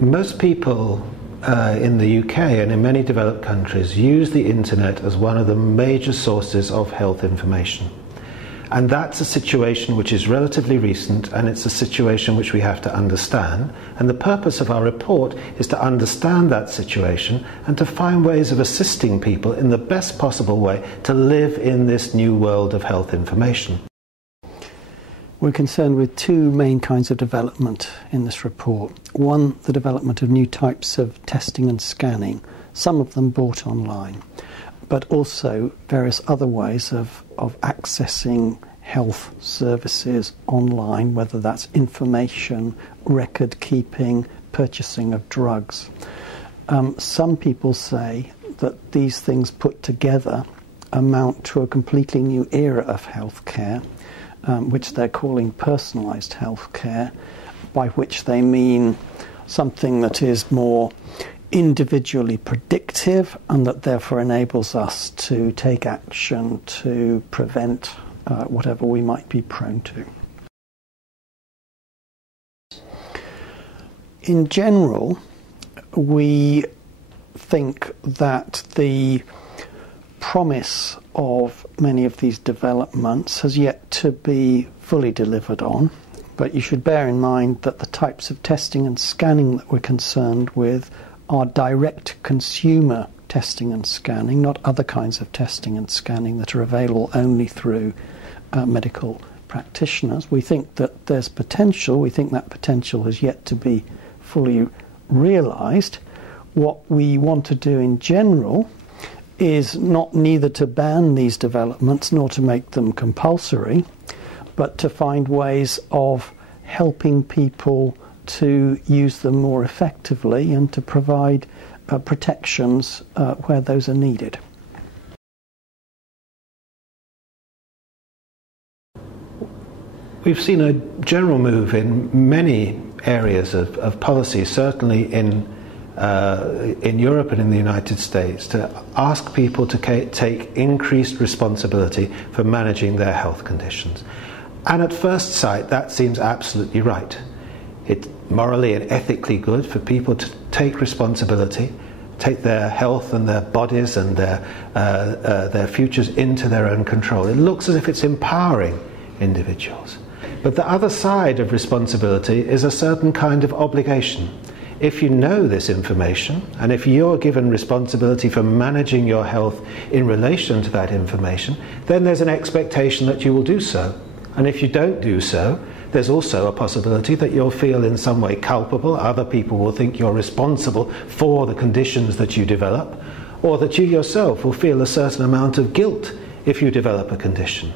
Most people in the UK and in many developed countries use the internet as one of the major sources of health information. And that's a situation which is relatively recent, and it's a situation which we have to understand. And the purpose of our report is to understand that situation and to find ways of assisting people in the best possible way to live in this new world of health information. We're concerned with two main kinds of development in this report. One, the development of new types of testing and scanning, some of them brought online, but also various other ways of accessing health services online, whether that's information, record keeping, purchasing of drugs. Some people say that these things put together amount to a completely new era of healthcare, which they're calling personalised healthcare, by which they mean something that is more individually predictive and that therefore enables us to take action to prevent whatever we might be prone to. In general, we think that the promise of many of these developments has yet to be fully delivered on, but you should bear in mind that the types of testing and scanning that we're concerned with are direct consumer testing and scanning, not other kinds of testing and scanning that are available only through medical practitioners. We think that there's potential. We think that potential has yet to be fully realised. What we want to do in general is neither to ban these developments nor to make them compulsory, but to find ways of helping people to use them more effectively and to provide protections where those are needed. We've seen a general move in many areas of policy, certainly in Europe and in the United States, to ask people to take increased responsibility for managing their health conditions. And at first sight, that seems absolutely right. It's morally and ethically good for people to take responsibility, take their health and their bodies and their futures into their own control. It looks as if it's empowering individuals. But the other side of responsibility is a certain kind of obligation. If you know this information, and if you're given responsibility for managing your health in relation to that information, then there's an expectation that you will do so. And if you don't do so, there's also a possibility that you'll feel in some way culpable. Other people will think you're responsible for the conditions that you develop, or that you yourself will feel a certain amount of guilt if you develop a condition.